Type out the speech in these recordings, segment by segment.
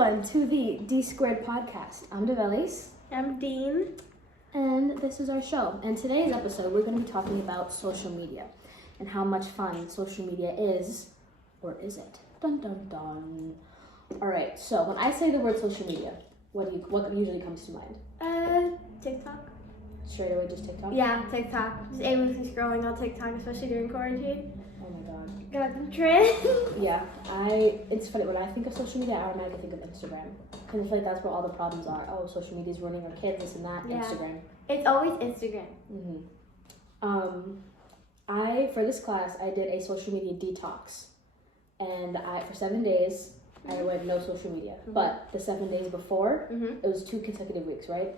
everyone to the D Squared podcast. I'm Develis. I'm Dean. And this is our show. And today's episode, we're going to be talking about social media and how much fun social media is, or is it? Dun dun dun. All right, so when I say the word social media, what usually comes to mind? TikTok. Straight away, just TikTok? Yeah, TikTok. Just aimlessly scrolling on TikTok, especially during quarantine. Oh my god. Got the trend. Yeah, it's funny, when I think of social media, I automatically think of Instagram. Because I feel like that's where all the problems are. Oh, social media is ruining our kids, this and that, Yeah. Instagram. It's always Instagram. For this class, I did a social media detox. And for 7 days, I went no social media. But the 7 days before, it was 2 consecutive weeks, right?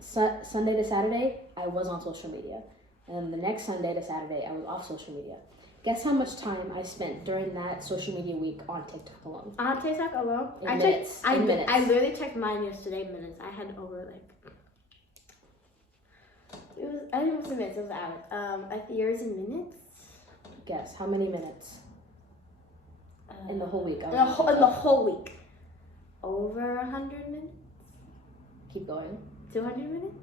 Sunday to Saturday, I was on social media. And then the next Sunday to Saturday, I was off social media. Guess how much time I spent during that social media week on TikTok alone? On TikTok alone? Minutes. I literally checked mine yesterday, minutes. I had over I think it was minutes, it was hours. I think yours in minutes? Guess, how many minutes? In the whole week? In the whole week. Over 100 minutes? Keep going. 200 minutes?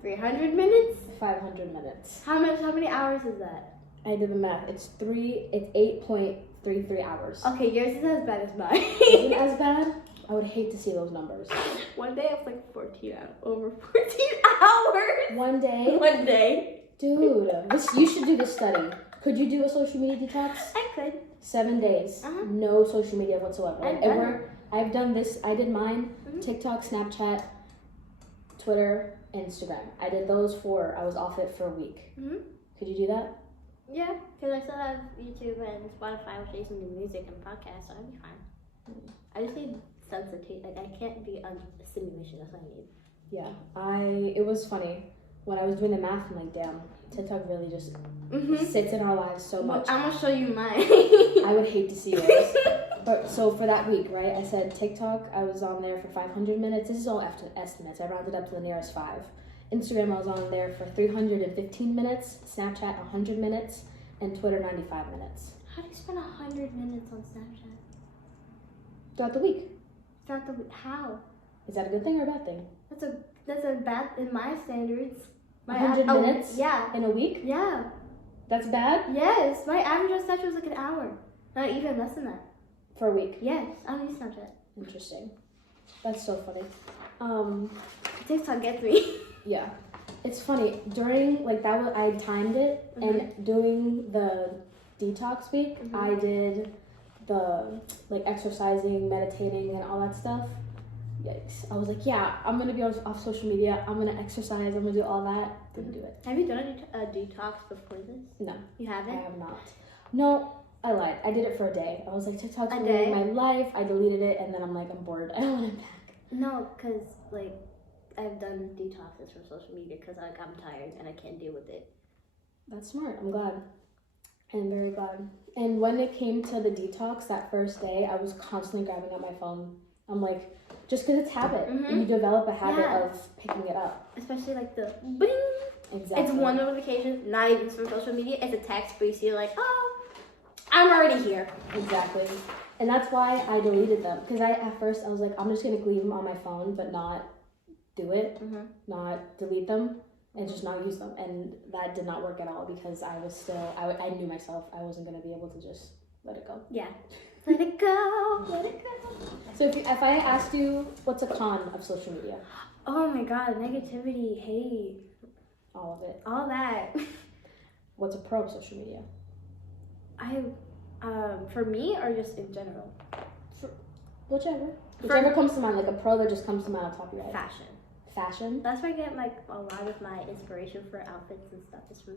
300 minutes? 500 minutes. How many hours is that? I did the math. It's 8.33 hours. Okay, yours is as bad as mine. Isn't it as bad? I would hate to see those numbers. One day I was like 14 hours. Over 14 hours. One day? One day. Dude, you should do this study. Could you do a social media detox? I could. 7 days. No social media whatsoever. I've done this. I did mine. TikTok, Snapchat, Twitter, Instagram. I did those 4. I was off it for a week. Could you do that? Yeah, because I still have YouTube and Spotify, which is new music and podcasts, so I'd be fine. I just need sensitivity. Like, I can't be on stimulation. That's what I need. Yeah, it was funny. When I was doing the math, I'm like, damn, TikTok really just sits in our lives so much. I'm going to show you mine. I would hate to see yours. But so for that week, right, I said TikTok, I was on there for 500 minutes. This is all estimates. I rounded up to the nearest 5. Instagram, I was on there for 315 minutes. Snapchat, 100 minutes. And Twitter, 95 minutes. How do you spend 100 minutes on Snapchat? Throughout the week. Throughout the week? How? Is that a good thing or a bad thing? That's a bad, in my standards. 100 minutes? Yeah. In a week? Yeah. That's bad? Yes. My average on Snapchat was like an hour. Not even less than that. For a week? Yes. I don't use Snapchat. Interesting. That's so funny. TikTok gets me. Yeah. It's funny. During, I timed it, and doing the detox week, I did the, exercising, meditating, and all that stuff. Yikes. I was like, yeah, I'm going to be off social media. I'm going to exercise. I'm going to do all that. Didn't do it. Have you done a detox before this? No. You haven't? I have not. No, I lied. I did it for a day. I was like, TikTok's ruining my life. I deleted it, and then I'm like, I'm bored. I don't want it back. No, because, I've done detoxes from social media because I'm tired and I can't deal with it. That's smart. I'm glad. I'm very glad. And when it came to the detox that first day, I was constantly grabbing up my phone. I'm like, just because it's habit. You develop a habit of picking it up. Especially the bing. Exactly. It's one notification, not even from social media. It's a text, but you see oh, I'm already here. Exactly. And that's why I deleted them. Because at first I was like, I'm just going to leave them on my phone, but not do it, not delete them, and just not use them. And that did not work at all because I was still, I knew myself I wasn't going to be able to just let it go. Yeah. Let it go. Let it go. So if I asked you, what's a con of social media? Oh my god, negativity, hate. All of it. All that. What's a pro of social media? For me or just in general? Whichever comes to mind, like a pro that just comes to mind on top of your head. Fashion? That's where I get a lot of my inspiration for outfits and stuff. Is from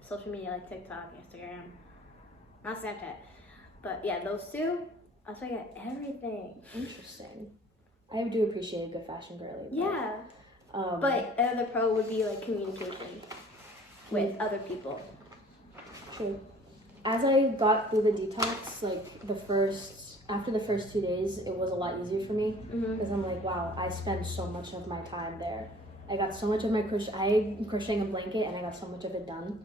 social media, like TikTok, Instagram, not Snapchat. But yeah, those 2, that's where I get everything. Interesting. I do appreciate a good fashion girly. Yeah. But another pro would be communication with other people. True. As I got through the detox, after the first 2 days, it was a lot easier for me because I'm like, wow, I spend so much of my time there. I got so much of I'm crocheting a blanket and I got so much of it done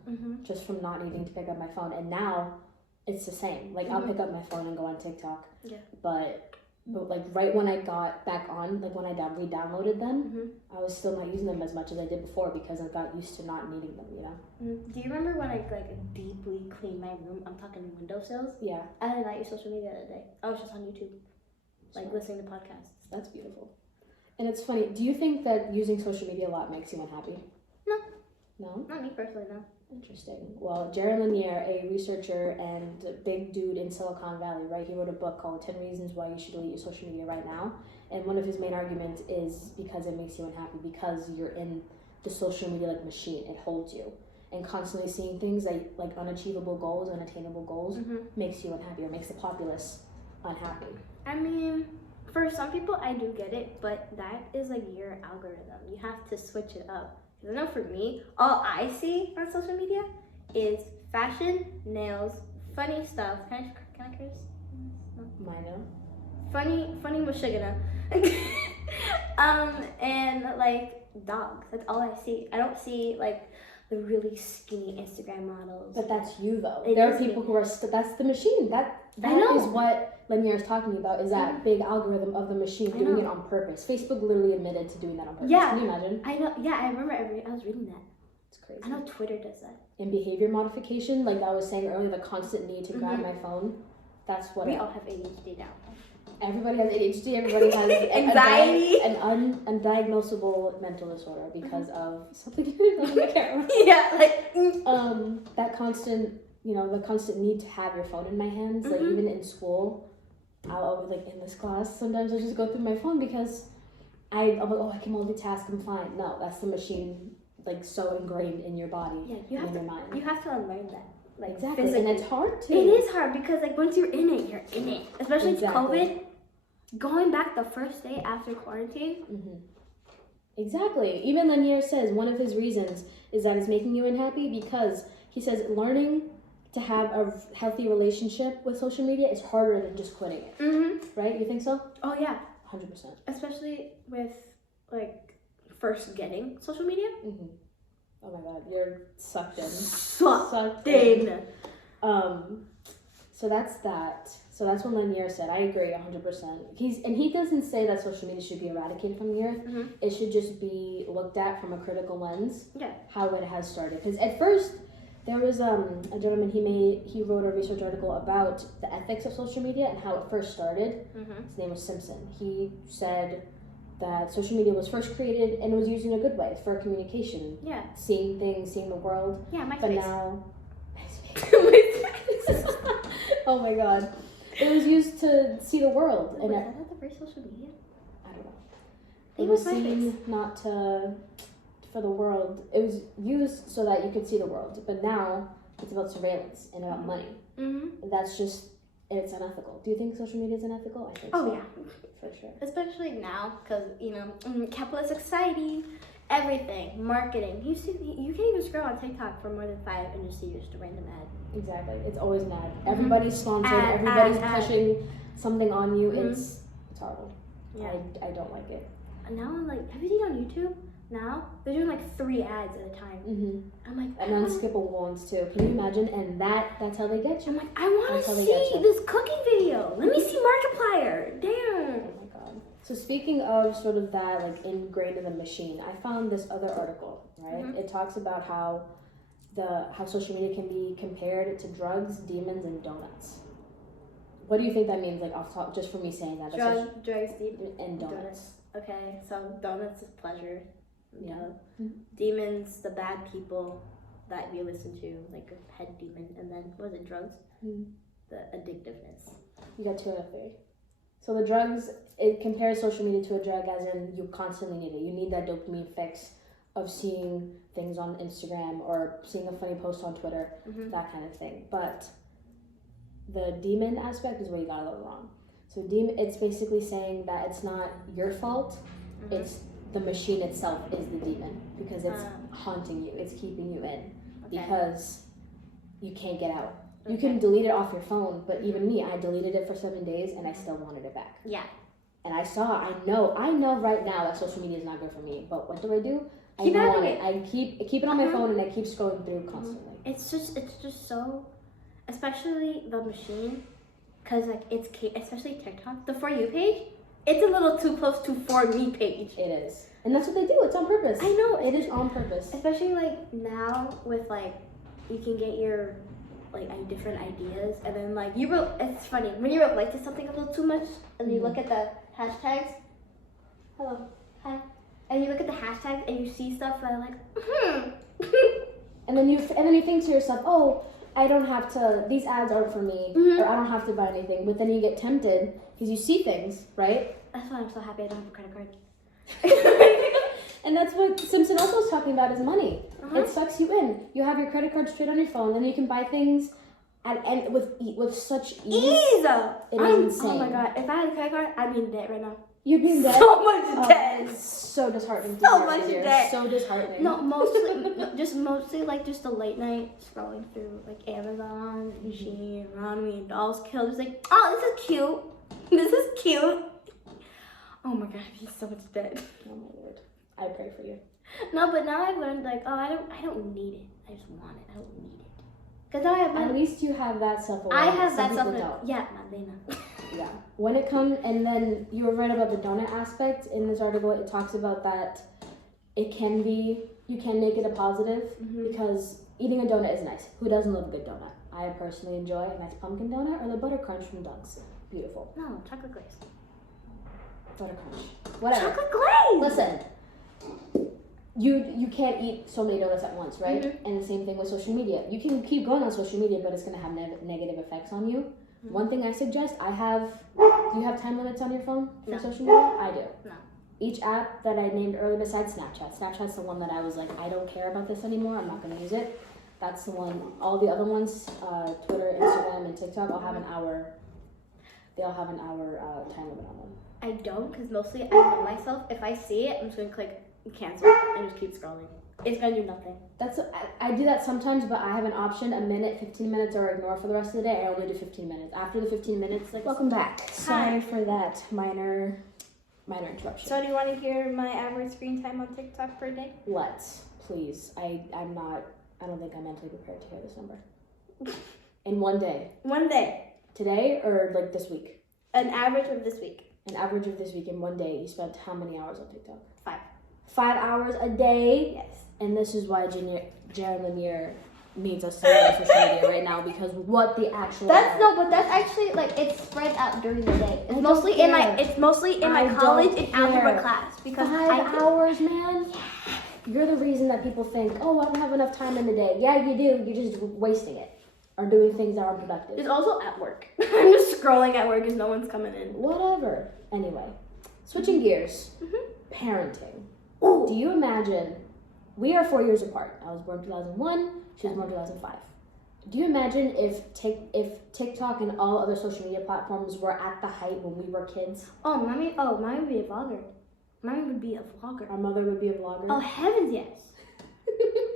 just from not needing to pick up my phone. And now it's the same. I'll pick up my phone and go on TikTok. Yeah. But But like right when I got back on, like when I re-downloaded them, I was still not using them as much as I did before because I got used to not needing them, you know? Do you remember when I like deeply cleaned my room? I'm talking windowsills. Yeah. I did not use social media the other day. I was just on YouTube, like listening to podcasts. That's beautiful. And it's funny, do you think that using social media a lot makes you unhappy? No. No? Not me personally, no. Interesting. Well, Jared Lanier, a researcher and a big dude in Silicon Valley, right? He wrote a book called 10 Reasons Why You Should Delete Your Social Media Right Now. And one of his main arguments is because it makes you unhappy, because you're in the social media like machine. It holds you. And constantly seeing things like unachievable goals, unattainable goals, makes you unhappy or makes the populace unhappy. I mean, for some people, I do get it, but that is like your algorithm. You have to switch it up. I know for me, all I see on social media is fashion, nails, funny stuff. Can I curse? No. Minor. Funny mushigana. And like dogs. That's all I see. I don't see like the really skinny Instagram models. But that's you though. It there are is people me. who are that's the machine. That I know. is what Lanier is talking about, is that big algorithm of the machine doing it on purpose. Facebook literally admitted to doing that on purpose. Yeah. Can you imagine? I know. Yeah, I remember. I was reading that. It's crazy. I know Twitter does that. In behavior modification, like I was saying earlier, the constant need to grab my phone. That's what we all have ADHD now. Everybody has ADHD. Everybody has anxiety, an undiagnosable mental disorder because of something on the camera. Yeah, like that constant, the constant need to have your phone in my hands. Like even in school, I'll always like in this class. Sometimes I just go through my phone because I'm like, oh, I can multitask. I'm fine. No, that's the machine, like so ingrained in your body, in your mind. You have to unlearn that. Like exactly, physically. and it's hard too. It is hard because like once you're in it, you're in it. Especially COVID. Going back the first day after quarantine. Exactly. Even Lanier says one of his reasons is that it's making you unhappy because he says learning to have a healthy relationship with social media is harder than just quitting it. Right? You think so? Oh yeah. 100%. Especially with like first getting social media. Oh my god, you're sucked in. Sucked in. So that's that. So that's what Lanier said. I agree 100%. He doesn't say that social media should be eradicated from the earth. It should just be looked at from a critical lens. Yeah. How it has started. Because at first there was a gentleman, he wrote a research article about the ethics of social media and how it first started. His name was Simpson. He said that social media was first created and it was used in a good way for communication. Yeah. Seeing things, seeing the world. Yeah, my But face. now oh my god. It was used to see the world. Was that the first social media? I don't know. It was seen not for the world. It was used so that you could see the world. But now it's about surveillance and about money. That's just, it's unethical. Do you think social media is unethical? I think so. Oh yeah. For sure. Especially now, because, capitalist society, everything, marketing. You can't even scroll on TikTok for more than 5 and just see just a random ad. Exactly. It's always an ad. Everybody's sponsored. Everybody's pushing something on you. It's horrible. Yeah. I don't like it. And now I'm like, have you seen on YouTube? Now they're doing like 3 ads at a time. I'm like, and unskippable ones too. Can you imagine? And that's how they get you. I'm like, I want to see this cooking video. Let me see Markiplier. Damn. Oh my god. So speaking of sort of that like ingrained in the machine, I found this other article. Right. It talks about how social media can be compared to drugs, demons, and donuts. What do you think that means? Like off top, just for me saying that. Drugs, demons, and donuts. Okay, so donuts is pleasure. Yeah. Demons, the bad people that we listen to, like a head demon, and then what was it? Drugs. The addictiveness. You got 2 out of 3. So the drugs, it compares social media to a drug, as in you constantly need it. You need that dopamine fix of seeing things on Instagram or seeing a funny post on Twitter, that kind of thing. But the demon aspect is where you got a little wrong. So it's basically saying that it's not your fault, it's the machine itself is the demon because it's haunting you, it's keeping you in because you can't get out. You can delete it off your phone, but even me, I deleted it for 7 days and I still wanted it back. Yeah. And I know right now that social media is not good for me, but what do? Keep I it. I keep it on my phone and I keep scrolling through constantly. It's just so, especially the machine, because like especially TikTok, the For You page, it's a little too close to For Me page. It is. And that's what they do. It's on purpose. I know. It is on purpose. Especially like now with like, you can get your like different ideas, and then like it's funny when you relate to something a little too much, and you look at the hashtags. Hello, hi, and you look at the hashtags and you see stuff that are like, and then you think to yourself, oh, I don't have to. These ads aren't for me, or I don't have to buy anything. But then you get tempted because you see things, right? That's why I'm so happy I don't have a credit card. And that's what Simpson also is talking about is money. It sucks you in. You have your credit card straight on your phone, and you can buy things with such ease. It is insane. Oh my god! If I had a credit card, I'd be in debt right now. You'd be in debt. So much debt. It's so disheartening. So much debt. So disheartening. No, mostly like just the late night scrolling through like Amazon, Shein, Ronnie, Dolls Kill. Just like, oh, this is cute. This is cute. Oh my god, he's so much debt. Oh my lord, I pray for you. No, but now I've learned like, oh, I don't need it. I just want it. I don't need it. Cause now I have At least you have that self-awareness. I have that self-awareness. Yeah, Madena. Yeah. When it comes, and then you were right about the donut aspect in this article. It talks about that you can make it a positive because eating a donut is nice. Who doesn't love a good donut? I personally enjoy a nice pumpkin donut or the butter crunch from Doug's. Beautiful. No, chocolate glaze. Butter crunch. Whatever. Chocolate glaze. Listen. You can't eat so many donuts at once, right? And the same thing with social media. You can keep going on social media, but it's going to have negative effects on you. One thing I suggest, do you have time limits on your phone for social media? I do. No. Each app that I named earlier besides Snapchat's the one that I was like, I don't care about this anymore, I'm not going to use it. That's the one. All the other ones, Twitter, Instagram, and TikTok, all have an hour. They all have an hour time limit on them. I don't, because mostly I know myself. If I see it, I'm just going to click cancel and just keep scrolling. It's going to do nothing. I do that sometimes, but I have an option, a minute, 15 minutes, or ignore for the rest of the day. I only do 15 minutes. After the 15 minutes, like, welcome back. Sorry for that minor interruption. So do you want to hear my average screen time on TikTok per day? Let's, please. I don't think I'm mentally prepared to hear this number. In one day. One day. Today or like this week? An average of this week. An average of this week in one day. You spent how many hours on TikTok? 5. 5 hours a day? Yes. And this is why Jaron Lanier needs us to learn social media right now, because what the actual but that's actually like it's spread out during the day. It's mostly in my college and algebra class because 5 hours, man. You're the reason that people think, oh, I don't have enough time in the day. Yeah, you do. You're just wasting it or doing things that aren't productive. It's also at work. I'm just scrolling at work because no one's coming in. Whatever. Anyway, switching gears. Parenting. Ooh. Do you imagine? We are 4 years apart. I was born 2001. She was born 2005. Do you imagine if TikTok and all other social media platforms were at the height when we were kids? Mine would be a vlogger. Mine would be a vlogger. Our mother would be a vlogger. Oh heavens yes.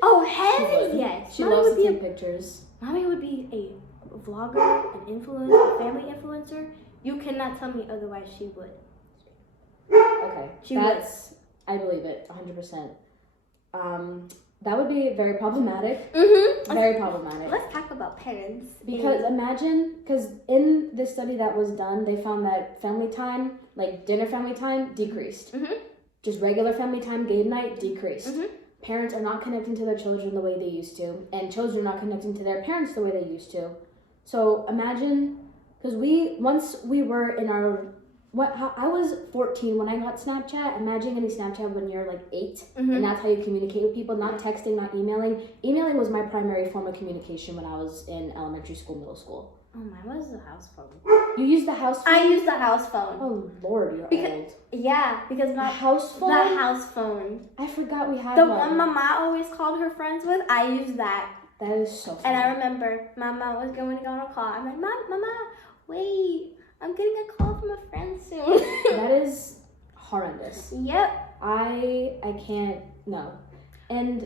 Oh heavens yes. She loves to take pictures. Mommy would be a vlogger, an influencer, a family influencer. You cannot tell me otherwise. She would. Okay. She would. I believe it 100%. That would be very problematic. Very problematic. Let's talk about parents. Because because in this study that was done, they found that family time, like dinner family time, decreased. Just regular family time, game night, decreased. Parents are not connecting to their children the way they used to, and children are not connecting to their parents the way they used to. So imagine, because once we were in our I was 14 when I got Snapchat. Imagine getting Snapchat when you're like 8, and that's how you communicate with people, not texting, not emailing. Emailing was my primary form of communication when I was in elementary school, middle school. Oh, mine was the house phone. You used the house phone? I used the house phone. Oh, Lord, you're old. Yeah, because the house phone? The house phone. I forgot we had the one Mama always called her friends with, I used that. That is so funny. And I remember Mama was going to go on a call. I'm like, Mama, wait. I'm getting a call from a friend soon. That is horrendous. Yep. I can't, no. And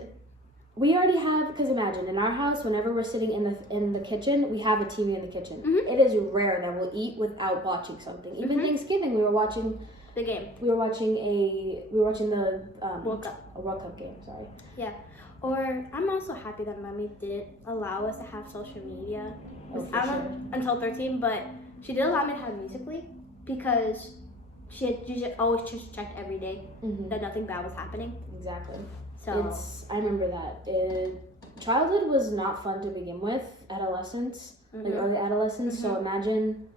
we already have, because imagine, in our house, whenever we're sitting in the kitchen, we have a TV in the kitchen. It is rare that we'll eat without watching something. Even Thanksgiving, we were watching the game. We were watching the World Cup. A World Cup game, sorry. Yeah. Or I'm also happy that Mommy did allow us to have social media. Oh, I don't until 13, but She did allow me to have Musical.ly because she always just checked every day that nothing bad was happening. Exactly. So I remember that. Childhood was not fun to begin with. Adolescence, like early adolescence. So imagine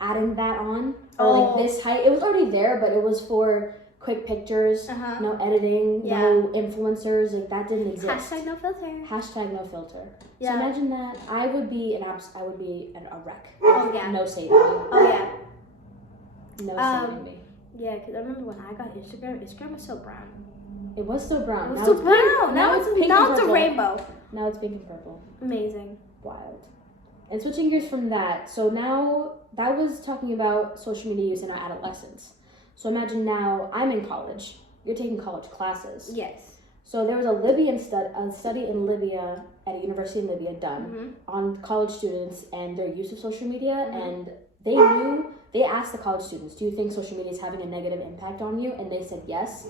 adding that on, or like this height. It was already there, but it was for quick pictures, no editing, no influencers. Like that didn't exist. Hashtag no filter. Hashtag no filter. Yeah. So imagine that. I would be a wreck. Oh yeah. No saving me. Oh yeah. No saving me. Yeah, because I remember when I got Instagram. Instagram was so brown. It was so brown. It was so brown. Now it's pink now and it's a purple. rainbow. Now it's pink and purple. Amazing. Wild. And switching gears from that, so now that was talking about social media use in our adolescence. So imagine now I'm in college. You're taking college classes. Yes. So there was a study in Libya at a university in Libya done on college students and their use of social media, and they asked the college students, do you think social media is having a negative impact on you? And they said yes,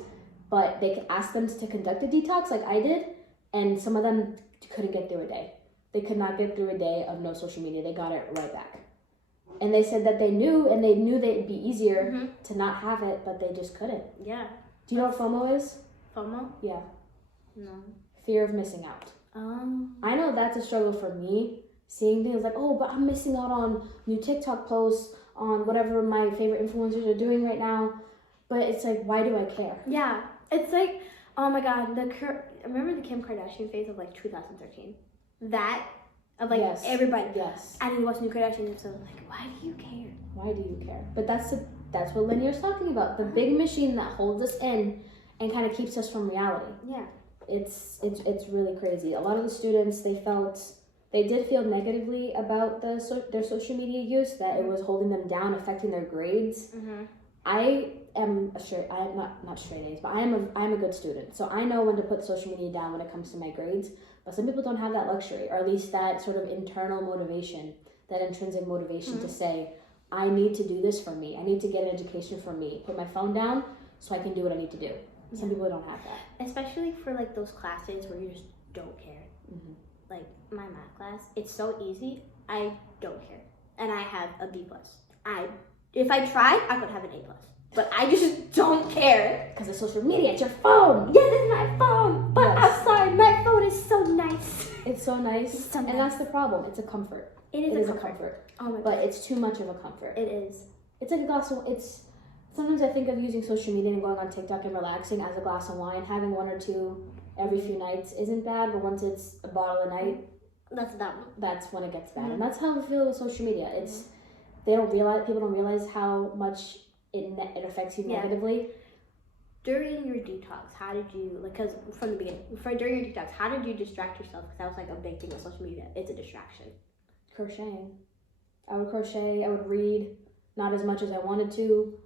but they could ask them to conduct a detox like I did, and some of them couldn't get through a day. They could not get through a day of no social media. They got it right back. And they said that they knew that it'd be easier to not have it, but they just couldn't. Yeah. Do you know what FOMO is? FOMO? Yeah. No. Fear of missing out. I know that's a struggle for me, seeing things like, oh, but I'm missing out on new TikTok posts, on whatever my favorite influencers are doing right now. But it's like, why do I care? Yeah. It's like, oh my God, remember the Kim Kardashian phase of like 2013? That, of like everybody. Yes. I didn't watch new Kardashian episodes. Like, why do you care? Why do you care? But that's what Linear's talking about. The big machine that holds us in and kind of keeps us from reality. Yeah. It's really crazy. A lot of the students, they did feel negatively about their social media use, that it was holding them down, affecting their grades. I am not straight A's, but I am a good student. So I know when to put social media down when it comes to my grades. But some people don't have that luxury, or at least that sort of internal motivation, that intrinsic motivation to say, I need to do this for me. I need to get an education for me. Put my phone down so I can do what I need to do. Some people don't have that. Especially for like those classes where you just don't care. Like my math class, it's so easy. I don't care, and I have a B+. If I tried, I could have an A+. But I just don't care. Because of social media, it's your phone. Yes, it's my phone. But I'm sorry, my phone is so nice. It's so nice. And that's the problem. It's a comfort. It is a comfort. Oh my God. But it's too much of a comfort. It is. It's like a glass of, sometimes I think of using social media and going on TikTok and relaxing as a glass of wine. Having one or two every few nights isn't bad, but once it's a bottle a night, that's when it gets bad. And that's how I feel with social media. People don't realize how much it affects you negatively. During your detox, how did you, because from the beginning, during your detox, how did you distract yourself? Because that was like a big thing with social media. It's a distraction. Crocheting. I would crochet. I would read. Not as much as I wanted to.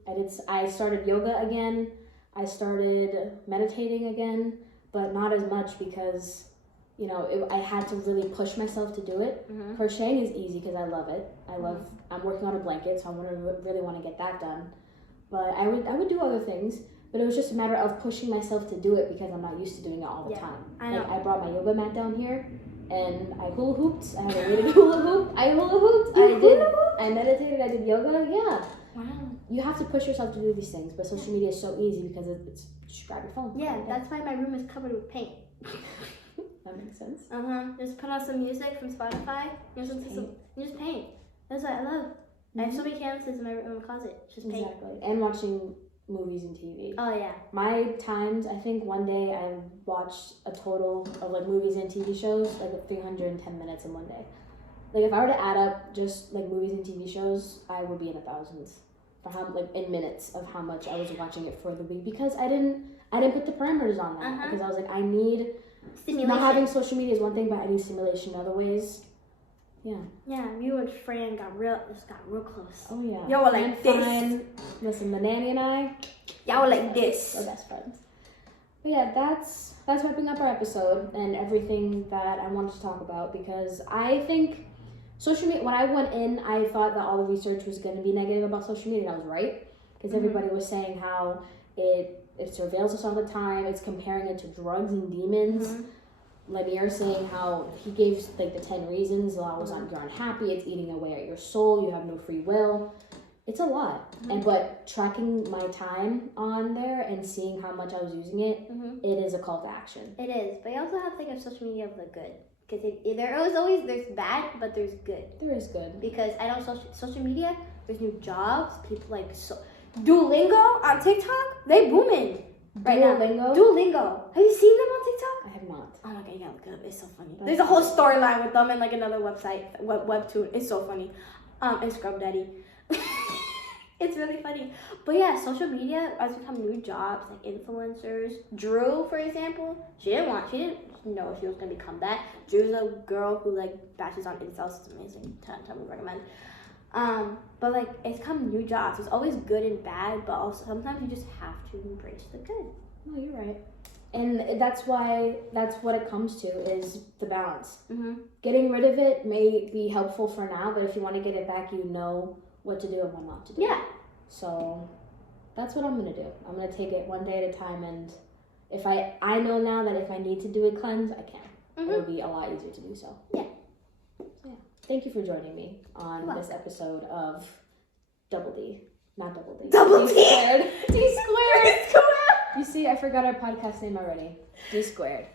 I started yoga again. I started meditating again, but not as much because, I had to really push myself to do it. Crocheting is easy because I love it. I'm working on a blanket, so I really want to get that done. But I would do other things, but it was just a matter of pushing myself to do it because I'm not used to doing it all the time. I know. I brought my yoga mat down here, and I hula hooped. I had a weighted hula hoop. I hula hooped. I meditated. I did yoga. Yeah. Wow. You have to push yourself to do these things, but social media is so easy because it's just grab your phone. Yeah, that's why my room is covered with paint. That makes sense. Just put on some music from Spotify. Just paint. That's what I love. I have so many canvases in my closet. Just paint. Exactly. And watching movies and TV. Oh yeah. My times, I think one day I watched a total of like movies and TV shows, like 310 minutes in one day. Like if I were to add up just like movies and TV shows, I would be in the thousands for how in minutes of how much I was watching it for the week, because I didn't put the parameters on that because I was like, I need stimulation. Not having social media is one thing, but I need stimulation in other ways. Yeah. Yeah, you and Fran got real close. Oh yeah. Y'all were like this. Listen, the nanny and I. Y'all were like this. We're best friends. But yeah, that's wrapping up our episode and everything that I wanted to talk about, because I think social media, when I went in, I thought that all the research was going to be negative about social media, and I was right, because everybody was saying how it surveils us all the time, it's comparing it to drugs and demons. Lanier saying how he gave like the 10 reasons you're unhappy, it's eating away at your soul, you have no free will. It's a lot. But tracking my time on there and seeing how much I was using it, it is a call to action. It is, but you also have to think of social media of the good. Because there's bad, but there's good. There is good. Because I know social media, there's new jobs, people like Duolingo on TikTok, they booming right now. Duolingo. Have you seen them on TikTok? I have not. Oh my god, you gotta look it up. It's so funny. There's a whole storyline with them and like another website, webtoon. It's so funny. And Scrub Daddy. It's really funny. But yeah, social media has become new jobs, like influencers. Drew, for example, she didn't know she was gonna become that. Drew's a girl who like bashes on incels. It's amazing. 10 would recommend. But like it's come new jobs. It's always good and bad, but also sometimes you just have to embrace the good. No, you're right. And that's what it comes to is the balance. Getting rid of it may be helpful for now, but if you want to get it back, you know what to do and what not to do. Yeah. So that's what I'm going to do. I'm going to take it one day at a time, and if I know now that if I need to do a cleanse, I can. It will be a lot easier to do so. Yeah. So yeah. Thank you for joining me on this episode of Double D. Not Double D. Double D. D squared. D squared. You see, I forgot our podcast name already. D squared.